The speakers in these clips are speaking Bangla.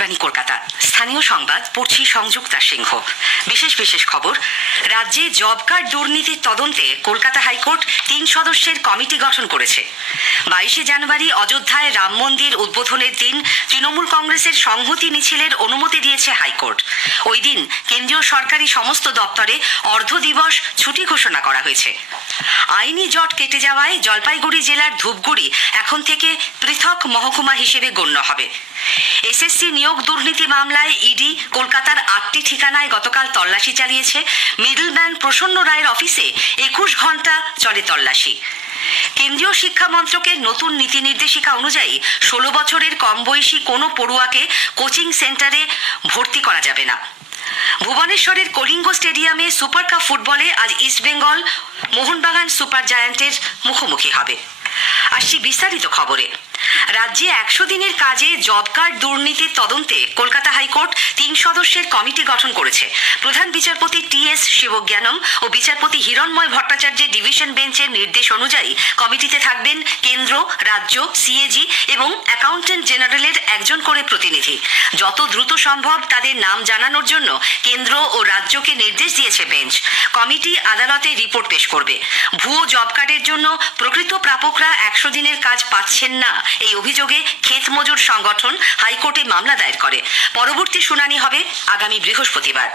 আকাশবাণী কলকাতা। স্থানীয় সংবাদ পড়ছি সংযুক্তা সিংহ। বিশেষ খবর। রাজ্যে জব কার্ড দুর্নীতির তদন্তে কলকাতা হাইকোর্ট 3 সদস্যের কমিটি গঠন করেছে। 22 জানুয়ারি অযোধ্যায় রাম মন্দির উদ্বোধনের দিন তৃণমূল কংগ্রেসের সংহতি মিছিলের অনুমতি দিয়েছে হাইকোর্ট। ওই দিন কেন্দ্রীয় সরকারি সমস্ত দপ্তরে অর্ধ দিবস ছুটি ঘোষণা করা হয়েছে। আইনি জট কেটে যাওয়ায় জলপাইগুড়ি জেলার ধূপগুড়ি এখন থেকে পৃথক মহকুমা হিসেবে গণ্য হবে। এসএসসি নিয়োগ দুর্নীতি মামলায় ইডি কলকাতার 8টি ঠিকানায় গতকাল তল্লাশি চালিয়েছে। মিডলম্যান প্রসন্ন রায়ের অফিসে 21 ঘন্টা চলে তল্লাশি। কেন্দ্রীয় শিক্ষা মন্ত্রকের নতুন নীতি নির্দেশিকা অনুযায়ী 16 বছরের কম বয়সী কোনো পড়ুয়াকে কোচিং সেন্টারে ভর্তি করা যাবে না। ভুবনেশ্বরের কলিঙ্গ স্টেডিয়ামে সুপার কাপ ফুটবলে আজ ইস্টবেঙ্গল মোহনবাগান সুপার জায়ান্টের মুখোমুখি হবে। আসছি বিস্তারিত খবরে। রাজ্যে 100 দিনের কাজে জব কার্ড দুর্নীতির তদন্তে কলকাতা হাইকোর্ট 3 সদস্যের কমিটি গঠন করেছে। প্রধান বিচারপতি টি.এস. শিবজ্ঞানম ও বিচারপতি হিরণময় ভট্টাচার্যের ডিভিশন বেঞ্চের নির্দেশ অনুযায়ী কমিটিতে থাকবেন কেন্দ্র, রাজ্য, সিএজি এবং অ্যাকাউন্টেন্ট জেনারেলের একজন করে প্রতিনিধি। যত দ্রুত সম্ভব তাদের নাম জানানোর জন্য কেন্দ্র ও রাজ্যকে নির্দেশ দিয়েছে বেঞ্চ। কমিটি আদালতে রিপোর্ট পেশ করবে। ভুয়ো জব কার্ডের জন্য প্রকৃত প্রাপকরা 100 দিনের কাজ পাচ্ছেন না, এই অভিযোগে ক্ষেত মজুর সংগঠন হাইকোর্টে মামলা দায়ের করে। পরবর্তী শুনানি হবে আগামী বৃহস্পতিবার।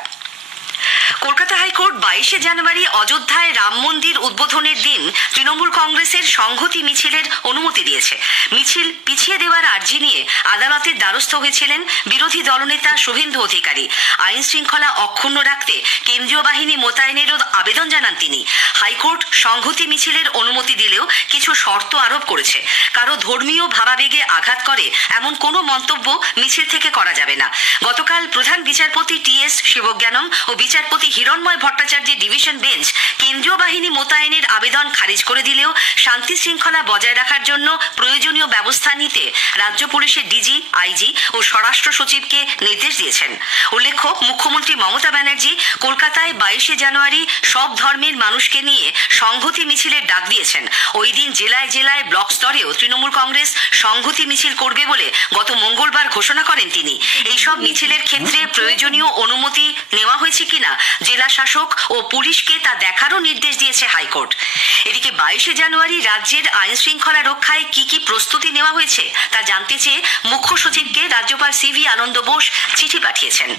কলকাতা হাইকোর্ট 22 জানুয়ারি অযোধ্যায় রাম মন্দির উদ্বোধনের দিন তৃণমূল কংগ্রেসের সংহতি মিছিলের অনুমতি দিয়েছে। মিছিল পিছিয়ে দেওয়ার আর্জি নিয়ে আদালতের দ্বারস্থ হয়েছিলেন বিরোধী দলনেতা শুভেন্দু অধিকারী। আইন শৃঙ্খলা অক্ষুণ্ণ রাখতে কেন্দ্রীয় বাহিনী মোতায়েনেরও আবেদন জানান তিনি। হাইকোর্ট সংহতি মিছিলের অনুমতি দিলেও কিছু শর্ত আরোপ করেছে। কারো ধর্মীয় ভাবাবেগে আঘাত করে এমন কোনো মন্তব্য মিছিল থেকে করা যাবে না। গতকাল প্রধান বিচারপতি টি.এস. শিবজ্ঞানম ও বিচারপতি হিরণময় ভট্টাচার্যের ডিভিশন বেঞ্চ কেন্দ্রীয় বাহিনী মোতায়েনের আবেদন খারিজ করে দিলেও শান্তি শৃঙ্খলা বজায় রাখার জন্য প্রয়োজনীয় ব্যবস্থা নিতে রাজ্য পুলিশের ডিজি, আইজি ও স্বরাষ্ট্র সচিবকে নির্দেশ দিয়েছেন। উল্লেখ্য, মুখ্যমন্ত্রী মমতা ব্যানার্জি কলকাতায় 22 জানুয়ারি সব ধর্মের মানুষকে নিয়ে সংহতি মিছিলের ডাক দিয়েছেন। ওই দিন জেলায় জেলায় ব্লক স্তরেও তৃণমূল কংগ্রেস সংহতি মিছিল করবে বলে গত মঙ্গলবার ঘোষণা করেন তিনি। এইসব মিছিলের ক্ষেত্রে প্রয়োজনীয় অনুমতি নেওয়া হয়েছে কিনা জেলা শাসক ও পুলিশকে তা দেখারও নির্দেশ দিয়েছে হাইকোর্ট। এদিকে 22 জানুয়ারি রাজ্যের আইন শৃঙ্খলা রক্ষায় কি প্রস্তুতি নেওয়া হয়েছে তা জানতে চেয়ে মুখ্য সচিবকে রাজ্যপাল সিভি আনন্দ বোস চিঠি পাঠিয়েছেন।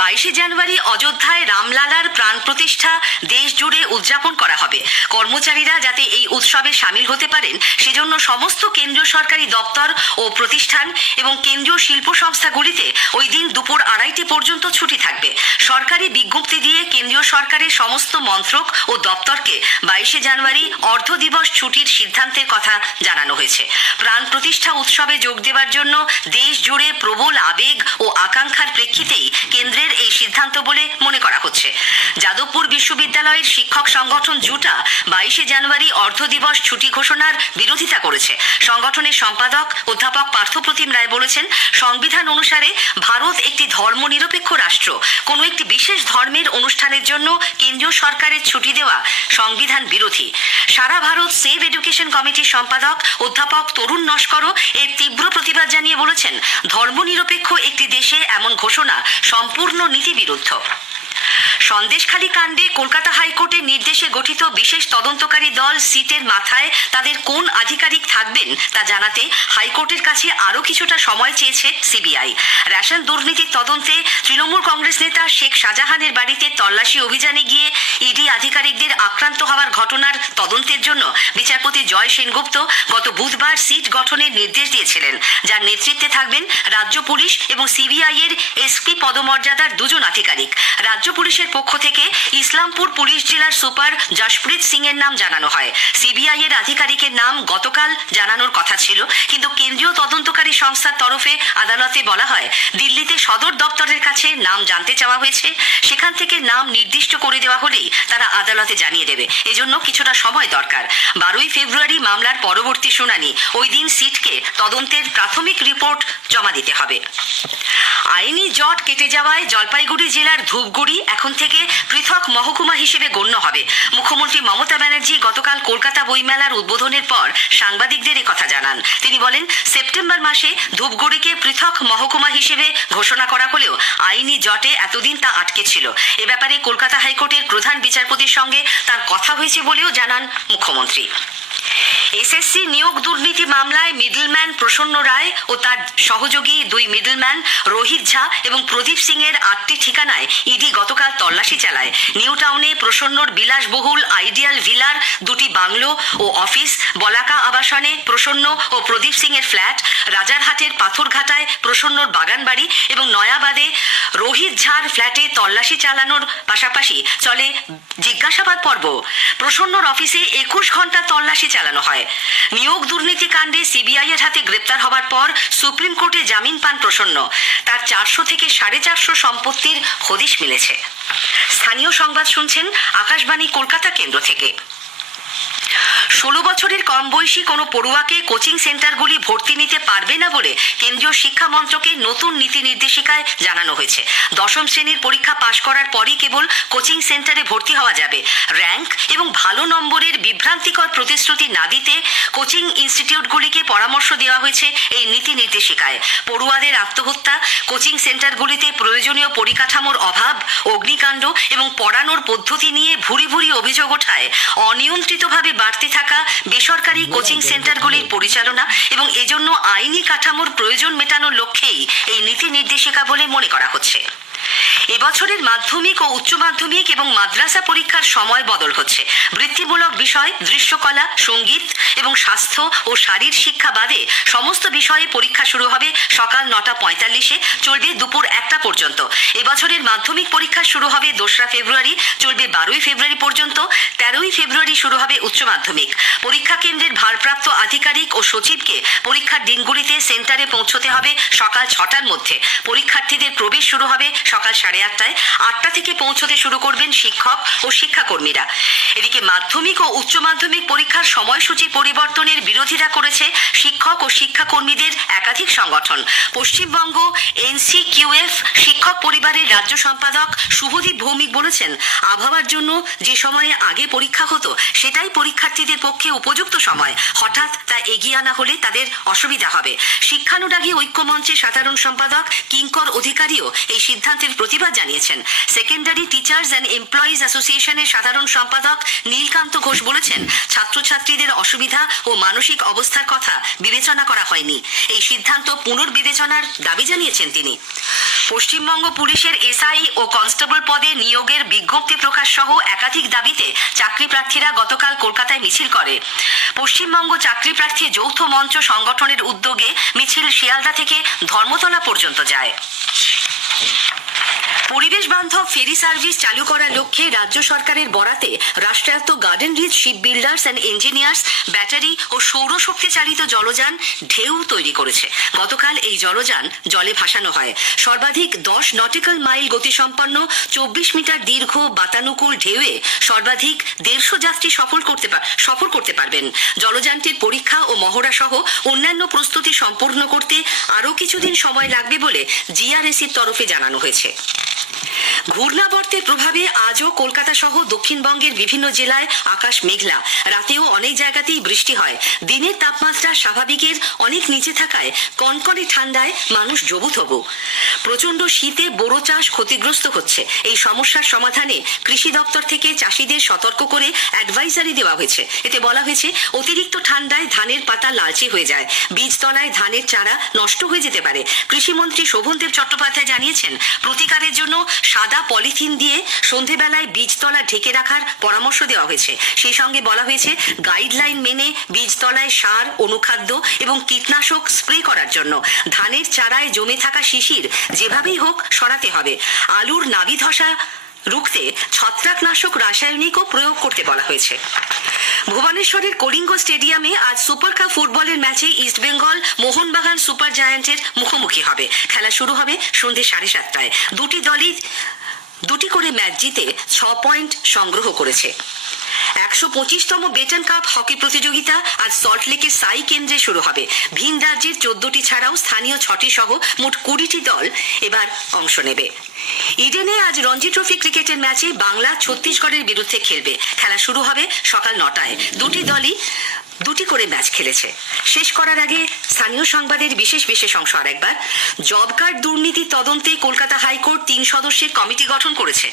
22 জানুয়ারি অযোধ্যায় রামলালার প্রাণ প্রতিষ্ঠা দেশ জুড়ে উদযাপন করা হবে। কর্মচারীরা যাতে এই উৎসবে সামিল হতে পারেন সেজন্য সমস্ত কেন্দ্রীয় সরকারি দপ্তর ও প্রতিষ্ঠান এবং কেন্দ্রীয় শিল্প সংস্থাগুলিতে ওই দিন দুপুর 2:30 পর্যন্ত ছুটি থাকবে। সরকারি বিজ্ঞপ্তি দিয়ে কেন্দ্রীয় সরকারের সমস্ত মন্ত্রক ও দপ্তরকে 22 জানুয়ারি অর্ধ দিবস ছুটির সিদ্ধান্তের কথা জানানো হয়েছে। প্রাণ প্রতিষ্ঠা উৎসবে যোগ দেওয়ার জন্য দেশ জুড়ে প্রবল আবেগ ও আকাঙ্ক্ষার প্রেক্ষিতেই কেন্দ্রের এই সিদ্ধান্ত বলে মনে করা হচ্ছে। যাদবপুর বিশ্ববিদ্যালয়ের শিক্ষক সংগঠন জুটা 22 জানুয়ারি অর্ধ দিবস ছুটি ঘোষণার বিরোধিতা করেছে। সংগঠনের সম্পাদক অধ্যাপক পার্থপ্রতিম রায় বলেছেন, সংবিধান অনুসারে ভারত একটি ধর্মনিরপেক্ষ রাষ্ট্র। কোনো একটি বিশেষ ধর্মের অনুষ্ঠানের জন্য কেন্দ্রীয় সরকারের ছুটি দেওয়া সংবিধান বিরোধী। সারা ভারত সেভ এডুকেশন কমিটির সম্পাদক অধ্যাপক তরুণ নস্করও এর তীব্র প্রতিবাদ জানিয়ে বলেছেন, ধর্মনিরপেক্ষ একটি দেশে এমন ঘোষণা সম্পূর্ণ নীতিবিরুদ্ধ। সন্দেশখালী কাণ্ডে কলকাতা হাইকোর্টের নির্দেশে গঠিত বিশেষ তদন্তকারী দল সিটের মাথায় তাদের কোন আধিকারিক থাকবেন তা জানাতে হাইকোর্টের কাছে আরও কিছুটা সময় চেয়েছে সিবিআই। রেশন দুর্নীতির তদন্তে তৃণমূল কংগ্রেস নেতা শেখ শাহজাহানের বাড়িতে তল্লাশি অভিযানে গিয়ে ইডি আধিকারিকদের আক্রান্ত হওয়ার ঘটনার তদন্তের জন্য বিচারপতি জয় সেনগুপ্ত গত বুধবার সিট গঠনের নির্দেশ দিয়েছিলেন, যার নেতৃত্বে থাকবেন রাজ্য পুলিশ এবং সিবিআই এর এসপি পদমর্যাদার 2 জন আধিকারিক। রাজ্য পুলিশের পক্ষ থেকে ইসলামপুর পুলিশ জেলার সুপার জশপ্রীত সিং এর নাম জানানো হয়। সিবিআই এর আধিকারিকের নাম গতকাল জানানোর কথা ছিল, কিন্তু কেন্দ্রীয় তদন্তকারী সংস্থার তরফে আদালতে বলা হয় দিল্লিতে সদর দপ্তরের কাছে নাম জানতে চাওয়া হয়েছে। সেখান থেকে নাম নির্দিষ্ট করে দেওয়া হলেই তারা আদালতে জানিয়ে দেবে। এজন্য কিছুটা সময় দরকার। 12 ফেব্রুয়ারি মামলার পরবর্তী শুনানি। ওই দিন সিটকে তদন্তের প্রাথমিক রিপোর্ট জমা দিতে হবে। আইনি জট কেটে যাওয়ায় জলপাইগুড়ি জেলার ধূপগুড়ি পল্লবী এখন থেকে পৃথক মহকুমা হিসেবে গণ্য হবে। মুখ্যমন্ত্রী মমতা ব্যানার্জি গতকাল কলকাতা বইমেলার উদ্বোধনের পর সাংবাদিকদের কথা জানান। তিনি বলেন, সেপ্টেম্বর মাসে ধূপগুড়িকে পৃথক মহকুমা হিসেবে ঘোষণা করা হলেও আইনি জটে এতদিন তা আটকে ছিল। এ ব্যাপারে কলকাতা হাইকোর্টের প্রধান বিচারপতির সঙ্গে তার কথা হয়েছে বলেও জানান মুখ্যমন্ত্রী। এসএসসি নিয়োগ দুর্নীতি মামলায় মিডলম্যান প্রসন্ন রায় ও তার সহযোগী দুই মিডলম্যান রোহিত ঝা এবং প্রদীপ সিং এর 8টি ঠিকানায় ইডি গতকাল তল্লাশি চালায়। নিউ টাউনে প্রসন্নর বিলাসবহুল আইডিয়াল ভিলার 2টি বাংলো ও অফিস, বলাকা আবাসনে প্রসন্ন ও প্রদীপ সিং এর ফ্ল্যাট, রাজারহাটের পাথরঘাটায় প্রসন্নর বাগান বাড়ি এবং নয়াবাদে রোহিত ঝার ফ্ল্যাটে তল্লাশি চালানোর পাশাপাশি চলে জিজ্ঞাসাবাদ পর্ব। প্রসন্নর অফিসে 21 ঘন্টা তল্লাশি চালানো হয়। নিয়োগ দুর্নীতি কাণ্ডে সিবিআই এর হাতে গ্রেপ্তার হবার পর সুপ্রিম কোর্টে জামিন পান প্রসন্ন। তার 400 থেকে 450 সম্পত্তির হদিশ মিলেছে। স্থানীয় সংবাদ শুনছেন আকাশবাণী কলকাতা কেন্দ্র থেকে। 16 বছরের কম বয়সী কোনো পড়ুয়াকে কোচিং সেন্টারগুলি ভর্তি নিতে পারবে না বলে কেন্দ্রীয় শিক্ষা মন্ত্রকের নতুন নীতি নির্দেশিকায় জানানো হয়েছে। 10ম শ্রেণীর পরীক্ষা পাশ করার পরই কেবল কোচিং সেন্টারে ভর্তি হওয়া যাবে। র্যাঙ্ক এবং ভালো নম্বরের বিভ্রান্তিকর প্রতিশ্রুতি না দিতে কোচিং ইনস্টিটিউটগুলিকে পরামর্শ দেওয়া হয়েছে এই নীতি নির্দেশিকায়। পড়ুয়াদের আত্মহত্যা, কোচিং সেন্টারগুলিতে প্রয়োজনীয় পরিকাঠামোর অভাব, অগ্নিকাণ্ড এবং পড়ানোর পদ্ধতি নিয়ে ভুরি ভুরি অভিযোগ ওঠায় অনিয়ন্ত্রিতভাবে বাড়তে থাকা বেসরকারি কোচিং সেন্টারগুলির পরিচালনা এবং এজন্য আইনি কাঠামোর প্রয়োজন মেটানোর লক্ষ্যেই এই নীতি নির্দেশিকা বলে মনে করা হচ্ছে। এবছরের মাধ্যমিক ও উচ্চ মাধ্যমিক এবং মাদ্রাসা পরীক্ষার সময় বদল হচ্ছে। বৃত্তিমূলক বিষয়, দৃশ্যকলা, সঙ্গীত এবং স্বাস্থ্য ও শারীর শিক্ষা বাদে সমস্ত বিষয়ে পরীক্ষা শুরু হবে সকাল 9:45-এ, চলবে দুপুর 1টা পর্যন্ত। এবছরের মাধ্যমিক পরীক্ষা শুরু হবে 2রা ফেব্রুয়ারি, চলবে 12ই ফেব্রুয়ারি পর্যন্ত। 13ই ফেব্রুয়ারি শুরু হবে উচ্চ মাধ্যমিক। পরীক্ষা কেন্দ্রের ভারপ্রাপ্ত আধিকারিক ও সচিবকে পরীক্ষার দিনগুলিতে সেন্টারে পৌঁছতে হবে সকাল 6টার মধ্যে। পরীক্ষার্থীদের প্রবেশ শুরু হবে সকাল 8:30টায়। 8টা থেকে পৌঁছতে শুরু করবেন শিক্ষক ও শিক্ষাকর্মীরা। এদিকে মাধ্যমিক ও উচ্চ মাধ্যমিক পরীক্ষার সময়সূচি পরিবর্তনের বিরোধিতা করেছে শিক্ষক ও শিক্ষাকর্মীদের একাধিক সংগঠন। পশ্চিমবঙ্গ এনসিকিউএফ শিক্ষক পরিবারের রাজ্য সম্পাদক শুভদীপ ভৌমিক বলেছেন, আবহাওয়ার জন্য যে সময়ে আগে পরীক্ষা হতো সেটাই পরীক্ষার্থীদের পক্ষে উপযুক্ত সময়। হঠাৎ তা এগিয়ে আনা হলে তাদের অসুবিধা হবে। শিক্ষানুরাগী ঐক্যমঞ্চের সাধারণ সম্পাদক কিঙ্কর অধিকারীও এই সিদ্ধান্তের প্রতিবাদ জানিয়েছেন। সেকেন্ডারি টিচার্স অ্যান্ড এমপ্লয়িজ অ্যাসোসিয়েশনের সাধারণ সম্পাদক নীলকান্ত ঘোষ বলেছেন, ছাত্রছাত্রীদের অসুবিধা ও মানসিক অবস্থার কথা বিবেচনা করা হয়নি। এই সিদ্ধান্ত পুনর্বিবেচনার দাবি জানিয়েছেন তিনি। পশ্চিমবঙ্গ পুলিশের এসআই ও কনস্টেবল পদে নিয়োগের বিজ্ঞপ্তি প্রকাশ সহ একাধিক দাবিতে চাকরি প্রার্থীরা গতকাল কলকাতায় মিছিল করে। পশ্চিমবঙ্গ চাকরি প্রার্থী যৌথ মঞ্চ সংগঠনের উদ্যোগে মিছিল শিয়ালদা থেকে ধর্মতলা পর্যন্ত যায়। পরিবেশ বান্ধব ফেরি সার্ভিস চালু করার লক্ষ্যে রাজ্য সরকারের বরাতে রাষ্ট্রায়ত্ত Garden Reach Shipbuilders and Engineers battery ও সৌরশক্তি চালিত জলযান ঢেউ তৈরি করেছে। গতকাল এই জলযান জলে ভাসানো হয়। সর্বাধিক 10 নটিক্যাল মাইল গতিসম্পন্ন 24 মিটার দীর্ঘ বাতানুকূল ঢেউয়ে সর্বাধিক 150 যাত্রী সফর করতে পারবেন। জলযানটির পরীক্ষা ও মহড়া সহ অন্যান্য প্রস্তুতি সম্পূর্ণ করতে আরও কিছুদিন সময় লাগবে বলে জিআরএসির তরফে জানানো হয়েছে। ঘূর্ণাবর্তের প্রভাবে আজও কলকাতা সহ দক্ষিণবঙ্গের বিভিন্ন জেলায় আকাশ মেঘলা। রাতেও অনেক জায়গাতেই বৃষ্টি হয়। দিনের তাপমাত্রা স্বাভাবিকের অনেক নিচে থাকায় কনকনে ঠান্ডায় মানুষ জবুথবু। প্রচণ্ড শীতে বোরো চাষ ক্ষতিগ্রস্ত হচ্ছে। এই সমস্যার সমাধানে কৃষি দপ্তর থেকে চাষিদের সতর্ক করে অ্যাডভাইজারি দেওয়া হয়েছে। এতে বলা হয়েছে, অতিরিক্ত ঠান্ডায় ধানের পাতা লালচে হয়ে যায়, বীজতলায় ধানের চারা নষ্ট হয়ে যেতে পারে। কৃষিমন্ত্রী শোভনদেব চট্টোপাধ্যায় জানিয়েছেন, প্রতিকারের জন্য সাদা পলিথিন দিয়ে সন্ধেবেলায় বীজতলা ঢেকে রাখার পরামর্শ দেওয়া হয়েছে। সেই সঙ্গে বলা হয়েছে, গাইডলাইন মেনে বীজতলায় সার, অনুখাদ্য এবং কীটনাশক স্প্রে করার জন্য ধানের চারায় জমে থাকা শিশির যেভাবেই হোক সরাতে হবে। আলুর নাবি ধসা রুখতে ছত্রাকনাশক রাসায়নিকও প্রয়োগ করতে বলা হয়েছে। ভুবনেশ্বরের কলিঙ্গ স্টেডিয়ামে আজ সুপার কাপ ফুটবলের ম্যাচে ইস্টবেঙ্গল মোহনবাগান সুপার জায়ান্টের মুখোমুখি হবে। খেলা শুরু হবে সন্ধ্যে 7:30টায়। দুটি দলই 2টি করে ম্যাচ জিতে 6 পয়েন্ট সংগ্রহ করেছে। 125তম বেটন কাপ হকি প্রতিযোগিতা আজ সল্টলেকের সাই কেন্দ্রে শুরু হবে। ভিন রাজ্যের 14টি ছাড়াও স্থানীয় 6টি সহ মোট 20টি দল এবার অংশ নেবে। ইডেনে আজ রঞ্জি ট্রফি ক্রিকেটের ম্যাচে বাংলা ছত্তিশগড়ের বিরুদ্ধে খেলবে। খেলা শুরু হবে সকাল 9টায়। দুটি দলই দুটি করে ম্যাচ খেলেছে। শেষ করার আগে স্থানীয় সংবাদের বিশেষ অংশ আরেকবার। জব কার্ড দুর্নীতি তদন্তে কলকাতা হাইকোর্ট 3 সদস্যের কমিটি গঠন করেছে।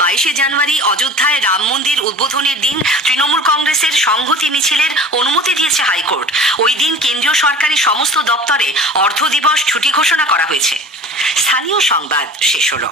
22শে জানুয়ারি অযোধ্যায় রাম মন্দির উদ্বোধনের দিন তৃণমূল কংগ্রেসের সংহতি মিছিলের অনুমতি দিয়েছে হাইকোর্ট। ওই দিন কেন্দ্রীয় সরকারি সমস্ত দপ্তরে অর্ধ দিবস ছুটি ঘোষণা করা হয়েছে। স্থানীয় সংবাদ শেষ হলো।